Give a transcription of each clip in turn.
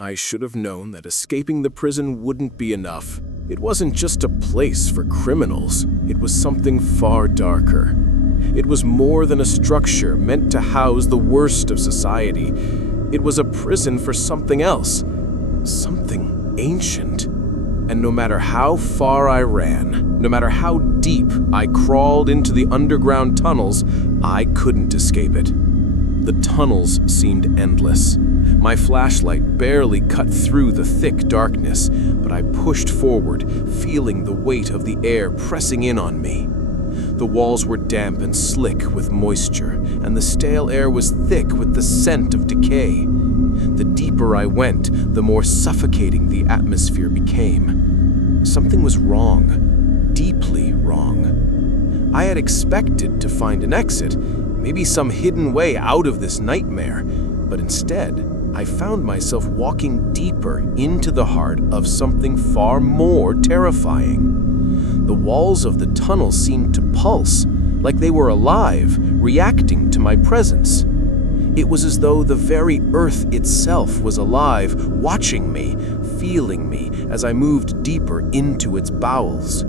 I should have known that escaping the prison wouldn't be enough. It wasn't just a place for criminals. It was something far darker. It was more than a structure meant to house the worst of society. It was a prison for something else, something ancient. And no matter how far I ran, no matter how deep I crawled into the underground tunnels, I couldn't escape it. The tunnels seemed endless. My flashlight barely cut through the thick darkness, but I pushed forward, feeling the weight of the air pressing in on me. The walls were damp and slick with moisture, and the stale air was thick with the scent of decay. The deeper I went, the more suffocating the atmosphere became. Something was wrong, deeply wrong. I had expected to find an exit, maybe some hidden way out of this nightmare, but instead, I found myself walking deeper into the heart of something far more terrifying. The walls of the tunnel seemed to pulse, like they were alive, reacting to my presence. It was as though the very earth itself was alive, watching me, feeling me as I moved deeper into its bowels.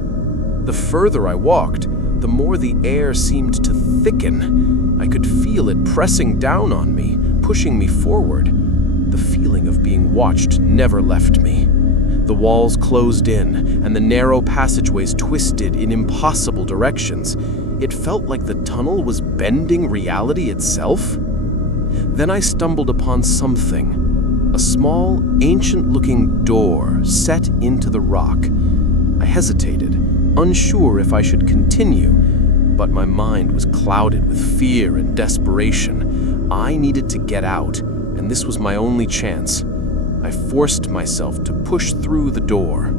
The further I walked, the more the air seemed to thicken. I could feel it pressing down on me, pushing me forward. The feeling of being watched never left me. The walls closed in, and the narrow passageways twisted in impossible directions. It felt like the tunnel was bending reality itself. Then I stumbled upon something, a small, ancient-looking door set into the rock. I hesitated, unsure if I should continue, but my mind was clouded with fear and desperation. I needed to get out, and this was my only chance. I forced myself to push through the door.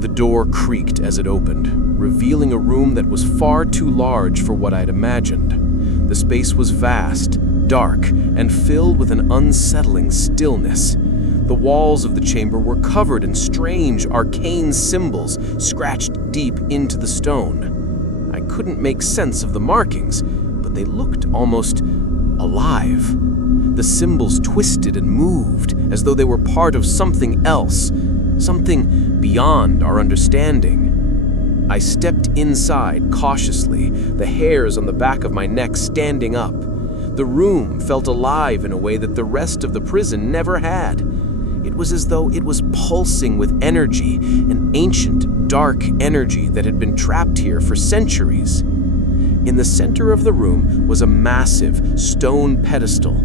The door creaked as it opened, revealing a room that was far too large for what I'd imagined. The space was vast, dark, and filled with an unsettling stillness. The walls of the chamber were covered in strange, arcane symbols scratched deep into the stone. I couldn't make sense of the markings, but they looked almost alive. The symbols twisted and moved as though they were part of something else, something beyond our understanding. I stepped inside cautiously, the hairs on the back of my neck standing up. The room felt alive in a way that the rest of the prison never had. It was as though it was pulsing with energy, an ancient, dark energy that had been trapped here for centuries. In the center of the room was a massive stone pedestal.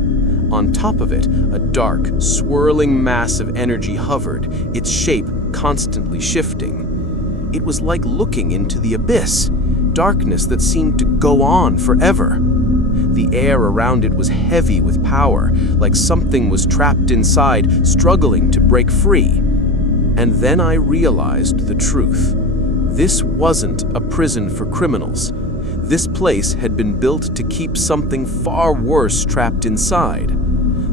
On top of it, a dark, swirling mass of energy hovered, its shape constantly shifting. It was like looking into the abyss, darkness that seemed to go on forever. The air around it was heavy with power, like something was trapped inside, struggling to break free. And then I realized the truth. This wasn't a prison for criminals. This place had been built to keep something far worse trapped inside.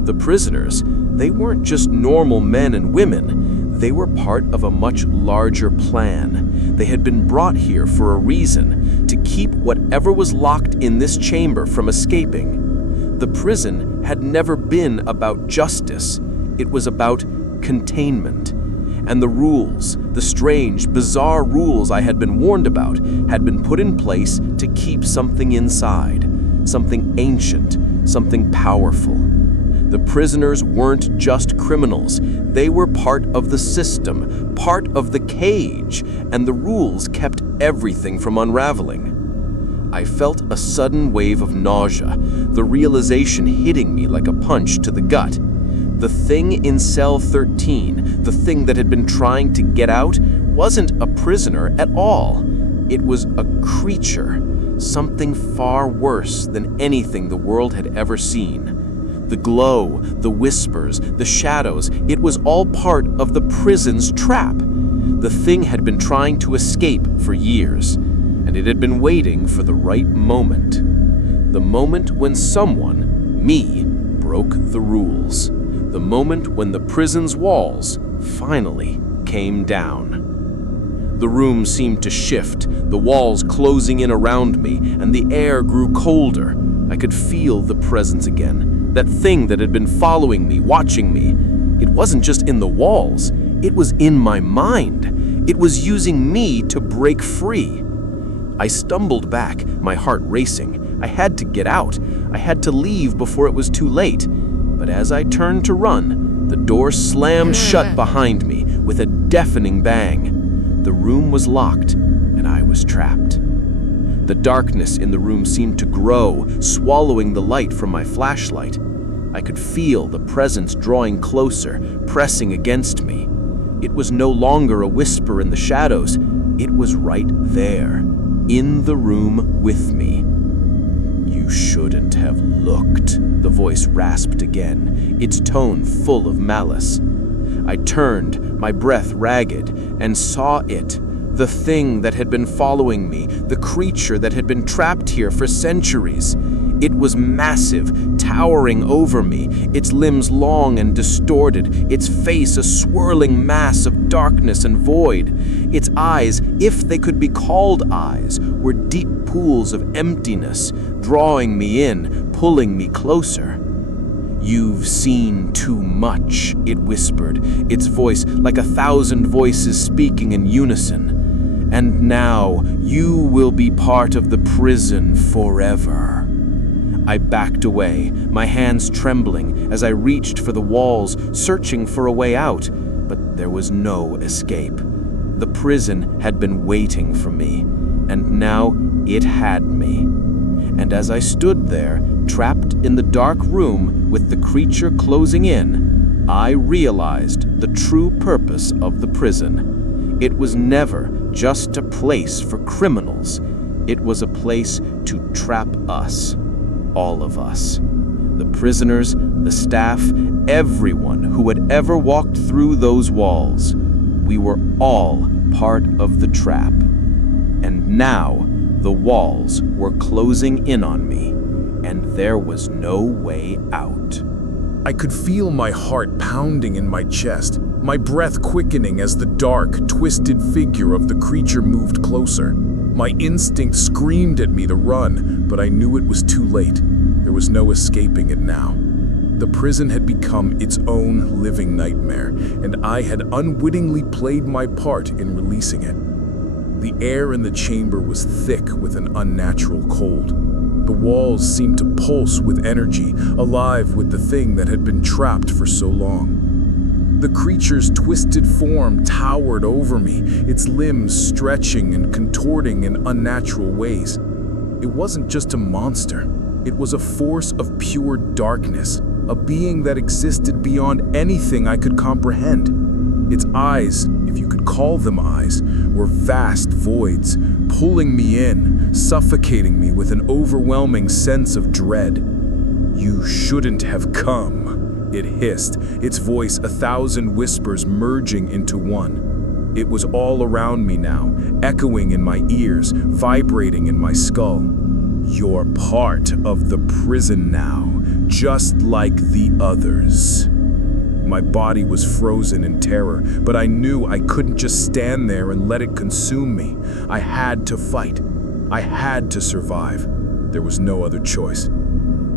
The prisoners, they weren't just normal men and women. They were part of a much larger plan. They had been brought here for a reason, to keep whatever was locked in this chamber from escaping. The prison had never been about justice. It was about containment. And the rules, the strange, bizarre rules I had been warned about, had been put in place to keep something inside, something ancient, something powerful. The prisoners weren't just criminals. They were part of the system, part of the cage, and the rules kept everything from unraveling. I felt a sudden wave of nausea, the realization hitting me like a punch to the gut. The thing in cell 13, the thing that had been trying to get out, wasn't a prisoner at all. It was a creature, something far worse than anything the world had ever seen. The glow, the whispers, the shadows, it was all part of the prison's trap. The thing had been trying to escape for years, and it had been waiting for the right moment. The moment when someone, me, broke the rules. The moment when the prison's walls finally came down. The room seemed to shift, the walls closing in around me, and the air grew colder. I could feel the presence again, that thing that had been following me, watching me. It wasn't just in the walls, it was in my mind. It was using me to break free. I stumbled back, my heart racing. I had to get out. I had to leave before it was too late. But as I turned to run, the door slammed shut behind me with a deafening bang. The room was locked, and I was trapped. The darkness in the room seemed to grow, swallowing the light from my flashlight. I could feel the presence drawing closer, pressing against me. It was no longer a whisper in the shadows. It was right there, in the room with me. "You shouldn't have looked," the voice rasped again, its tone full of malice. I turned, my breath ragged, and saw it. The thing that had been following me, the creature that had been trapped here for centuries. It was massive, towering over me, its limbs long and distorted, its face a swirling mass of darkness and void. Its eyes, if they could be called eyes, were deep pools of emptiness, drawing me in, pulling me closer. "You've seen too much," it whispered, its voice like 1,000 voices speaking in unison. "And now you will be part of the prison forever." I backed away, my hands trembling as I reached for the walls, searching for a way out, but there was no escape. The prison had been waiting for me, and now it had me. And as I stood there, trapped in the dark room with the creature closing in, I realized the true purpose of the prison. It was never just a place for criminals. It was a place to trap us. All of us. The prisoners, the staff, everyone who had ever walked through those walls. We were all part of the trap. And now the walls were closing in on me, and there was no way out. I could feel my heart pounding in my chest, my breath quickening as the dark, twisted figure of the creature moved closer. My instinct screamed at me to run, but I knew it was too late. There was no escaping it now. The prison had become its own living nightmare, and I had unwittingly played my part in releasing it. The air in the chamber was thick with an unnatural cold. The walls seemed to pulse with energy, alive with the thing that had been trapped for so long. The creature's twisted form towered over me, its limbs stretching and contorting in unnatural ways. It wasn't just a monster. It was a force of pure darkness, a being that existed beyond anything I could comprehend. Its eyes, if you could call them eyes, were vast voids, pulling me in, suffocating me with an overwhelming sense of dread. "You shouldn't have come," it hissed, its voice 1,000 whispers merging into one. It was all around me now, echoing in my ears, vibrating in my skull. "You're part of the prison now, just like the others." My body was frozen in terror, but I knew I couldn't just stand there and let it consume me. I had to fight. I had to survive. There was no other choice.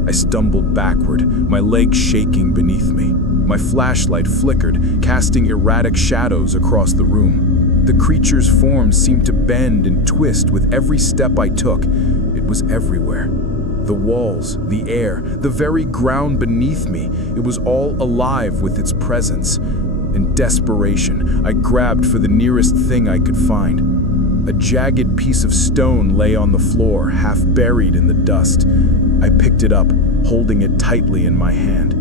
I stumbled backward, my legs shaking beneath me. My flashlight flickered, casting erratic shadows across the room. The creature's form seemed to bend and twist with every step I took. It was everywhere. The walls, the air, the very ground beneath me, it was all alive with its presence. In desperation, I grabbed for the nearest thing I could find. A jagged piece of stone lay on the floor, half buried in the dust. I picked it up, holding it tightly in my hand.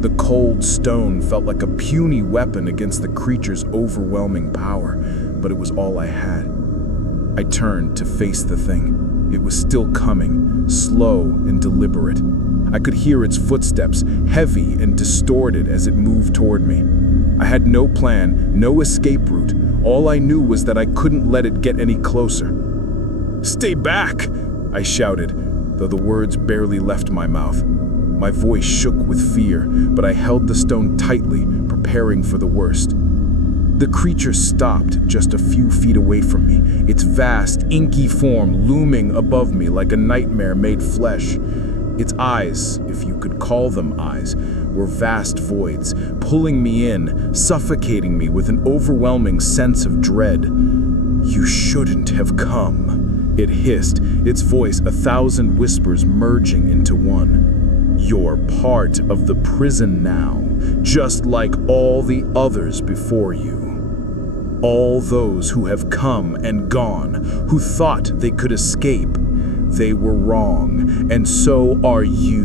The cold stone felt like a puny weapon against the creature's overwhelming power, but it was all I had. I turned to face the thing. It was still coming, slow and deliberate. I could hear its footsteps, heavy and distorted as it moved toward me. I had no plan, no escape route. All I knew was that I couldn't let it get any closer. "Stay back!" I shouted, though the words barely left my mouth. My voice shook with fear, but I held the stone tightly, preparing for the worst. The creature stopped just a few feet away from me, its vast, inky form looming above me like a nightmare made flesh. Its eyes, if you could call them eyes, were vast voids, pulling me in, suffocating me with an overwhelming sense of dread. "You shouldn't have come," it hissed, its voice 1,000 whispers merging into one. "You're part of the prison now, just like all the others before you. All those who have come and gone, who thought they could escape, they were wrong, and so are you."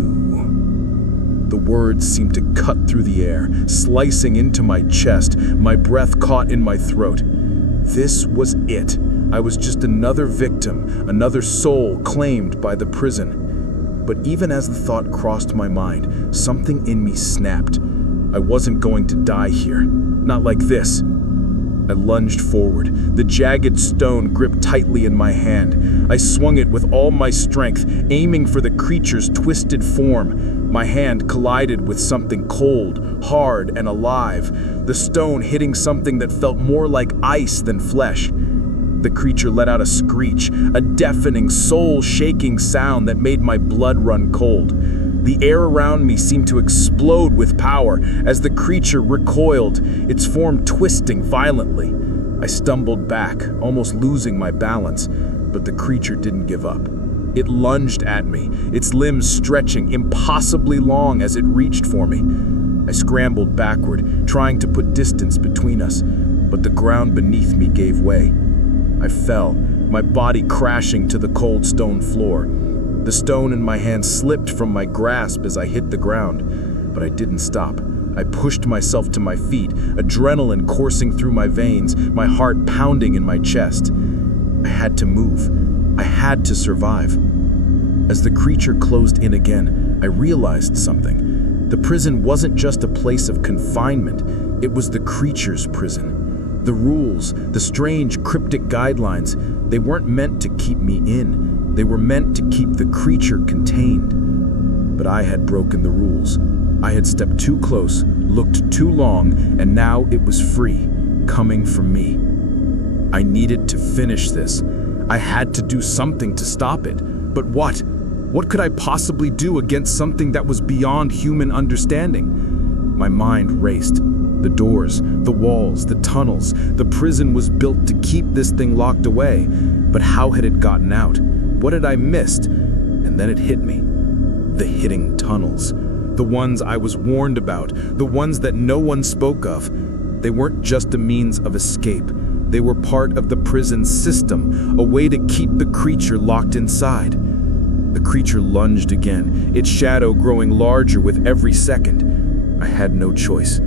The words seemed to cut through the air, slicing into my chest, my breath caught in my throat. This was it. I was just another victim, another soul claimed by the prison. But even as the thought crossed my mind, something in me snapped. I wasn't going to die here. Not like this. I lunged forward, the jagged stone gripped tightly in my hand. I swung it with all my strength, aiming for the creature's twisted form. My hand collided with something cold, hard, and alive, the stone hitting something that felt more like ice than flesh. The creature let out a screech, a deafening, soul-shaking sound that made my blood run cold. The air around me seemed to explode with power as the creature recoiled, its form twisting violently. I stumbled back, almost losing my balance, but the creature didn't give up. It lunged at me, its limbs stretching impossibly long as it reached for me. I scrambled backward, trying to put distance between us, but the ground beneath me gave way. I fell, my body crashing to the cold stone floor. The stone in my hand slipped from my grasp as I hit the ground, but I didn't stop. I pushed myself to my feet, adrenaline coursing through my veins, my heart pounding in my chest. I had to move. I had to survive. As the creature closed in again, I realized something. The prison wasn't just a place of confinement, it was the creature's prison. The rules, the strange cryptic guidelines, they weren't meant to keep me in. They were meant to keep the creature contained. But I had broken the rules. I had stepped too close, looked too long, and now it was free, coming from me. I needed to finish this. I had to do something to stop it. But what? What could I possibly do against something that was beyond human understanding? My mind raced. The doors, the walls, the tunnels, the prison was built to keep this thing locked away. But how had it gotten out? What had I missed? And then it hit me. The hidden tunnels. The ones I was warned about, the ones that no one spoke of. They weren't just a means of escape. They were part of the prison system, a way to keep the creature locked inside. The creature lunged again, its shadow growing larger with every second. I had no choice.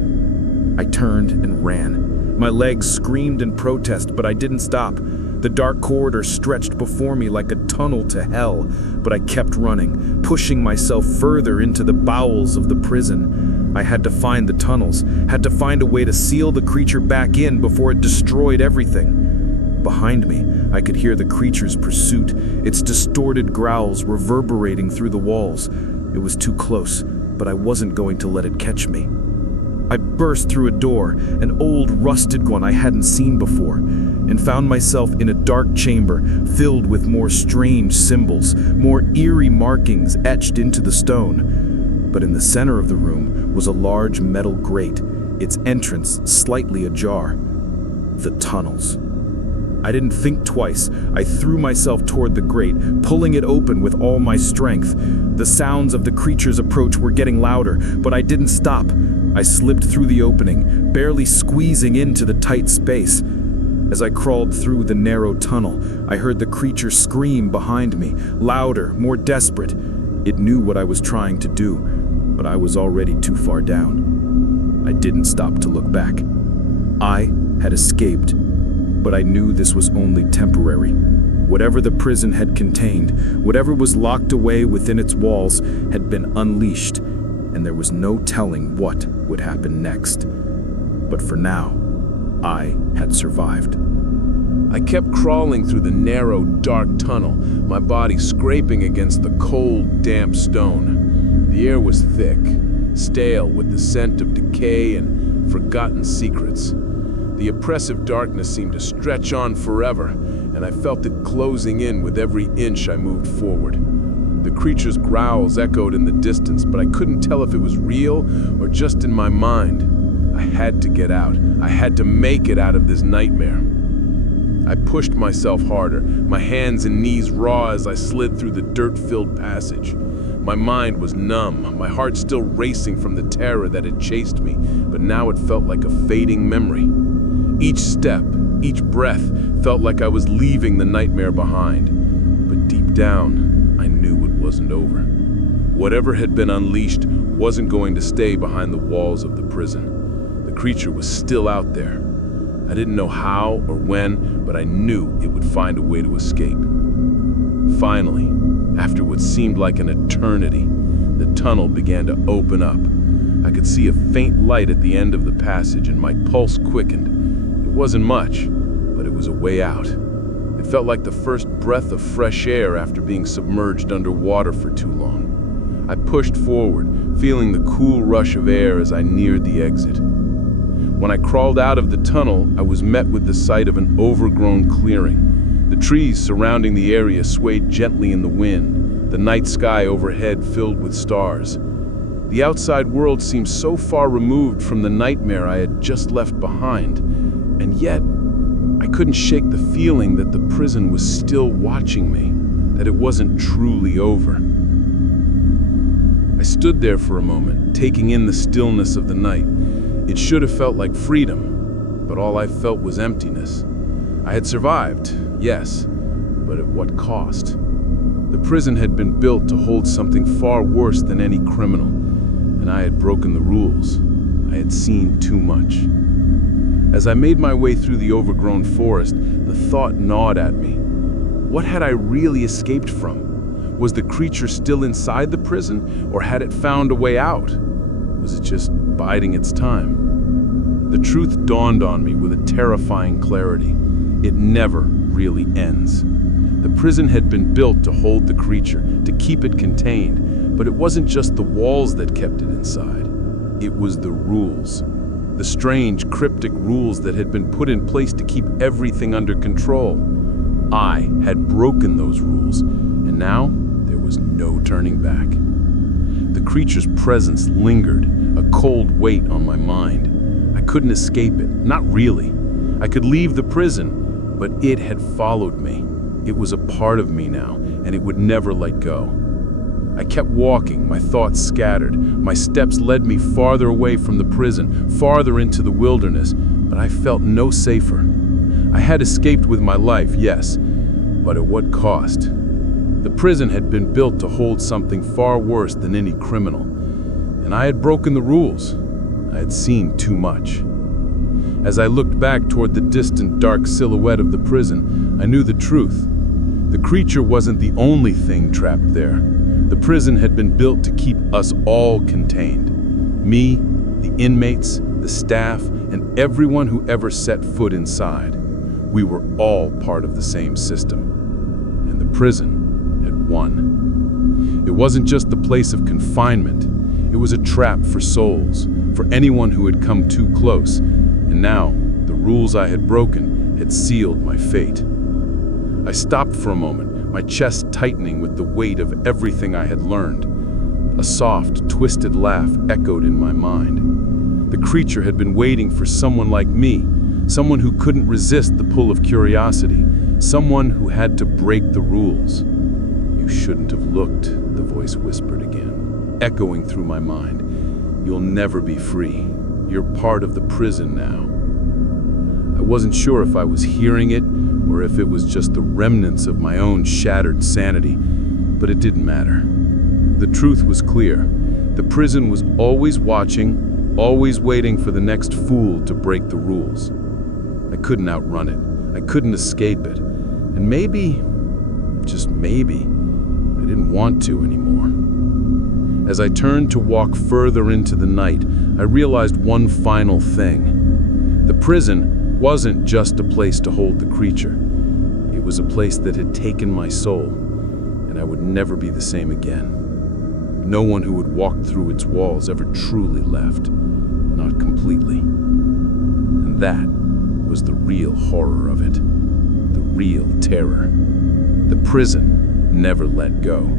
I turned and ran. My legs screamed in protest, but I didn't stop. The dark corridor stretched before me like a tunnel to hell, but I kept running, pushing myself further into the bowels of the prison. I had to find the tunnels, had to find a way to seal the creature back in before it destroyed everything. Behind me, I could hear the creature's pursuit, its distorted growls reverberating through the walls. It was too close, but I wasn't going to let it catch me. I burst through a door, an old rusted one I hadn't seen before, and found myself in a dark chamber filled with more strange symbols, more eerie markings etched into the stone. But in the center of the room was a large metal grate, its entrance slightly ajar. The tunnels. I didn't think twice. I threw myself toward the grate, pulling it open with all my strength. The sounds of the creature's approach were getting louder, but I didn't stop. I slipped through the opening, barely squeezing into the tight space. As I crawled through the narrow tunnel, I heard the creature scream behind me, louder, more desperate. It knew what I was trying to do, but I was already too far down. I didn't stop to look back. I had escaped, but I knew this was only temporary. Whatever the prison had contained, whatever was locked away within its walls, had been unleashed, and there was no telling what would happen next. But for now, I had survived. I kept crawling through the narrow, dark tunnel, my body scraping against the cold, damp stone. The air was thick, stale with the scent of decay and forgotten secrets. The oppressive darkness seemed to stretch on forever, and I felt it closing in with every inch I moved forward. The creature's growls echoed in the distance, but I couldn't tell if it was real or just in my mind. I had to get out. I had to make it out of this nightmare. I pushed myself harder, my hands and knees raw as I slid through the dirt-filled passage. My mind was numb, my heart still racing from the terror that had chased me, but now it felt like a fading memory. Each step, each breath felt like I was leaving the nightmare behind. But deep down, I knew it wasn't over. Whatever had been unleashed wasn't going to stay behind the walls of the prison. The creature was still out there. I didn't know how or when, but I knew it would find a way to escape. Finally, after what seemed like an eternity, the tunnel began to open up. I could see a faint light at the end of the passage, and my pulse quickened. It wasn't much, but it was a way out. It felt like the first breath of fresh air after being submerged underwater for too long. I pushed forward, feeling the cool rush of air as I neared the exit. When I crawled out of the tunnel, I was met with the sight of an overgrown clearing. The trees surrounding the area swayed gently in the wind, the night sky overhead filled with stars. The outside world seemed so far removed from the nightmare I had just left behind, and yet I couldn't shake the feeling that the prison was still watching me, that it wasn't truly over. I stood there for a moment, taking in the stillness of the night. It should have felt like freedom, but all I felt was emptiness. I had survived, yes, but at what cost? The prison had been built to hold something far worse than any criminal, and I had broken the rules. I had seen too much. As I made my way through the overgrown forest, the thought gnawed at me. What had I really escaped from? Was the creature still inside the prison, or had it found a way out? Was it just biding its time? The truth dawned on me with a terrifying clarity. It never really ends. The prison had been built to hold the creature, to keep it contained, but it wasn't just the walls that kept it inside. It was the rules. The strange, cryptic rules that had been put in place to keep everything under control. I had broken those rules, and now there was no turning back. The creature's presence lingered, a cold weight on my mind. I couldn't escape it, not really. I could leave the prison, but it had followed me. It was a part of me now, and it would never let go. I kept walking, my thoughts scattered. My steps led me farther away from the prison, farther into the wilderness, but I felt no safer. I had escaped with my life, yes, but at what cost? The prison had been built to hold something far worse than any criminal, and I had broken the rules. I had seen too much. As I looked back toward the distant, dark silhouette of the prison, I knew the truth. The creature wasn't the only thing trapped there. The prison had been built to keep us all contained. Me, the inmates, the staff, and everyone who ever set foot inside. We were all part of the same system, and the prison had won. It wasn't just the place of confinement. It was a trap for souls, for anyone who had come too close, and now the rules I had broken had sealed my fate. I stopped for a moment, my chest tightening with the weight of everything I had learned. A soft, twisted laugh echoed in my mind. The creature had been waiting for someone like me, someone who couldn't resist the pull of curiosity, someone who had to break the rules. "You shouldn't have looked," the voice whispered again, echoing through my mind. "You'll never be free. You're part of the prison now." I wasn't sure if I was hearing it or if it was just the remnants of my own shattered sanity, but it didn't matter. The truth was clear. The prison was always watching, always waiting for the next fool to break the rules. I couldn't outrun it. I couldn't escape it. And maybe, just maybe, I didn't want to anymore. As I turned to walk further into the night, I realized one final thing. The prison wasn't just a place to hold the creature. It was a place that had taken my soul, and I would never be the same again. No one who had walked through its walls ever truly left, not completely. And that was the real horror of it, the real terror. The prison never let go.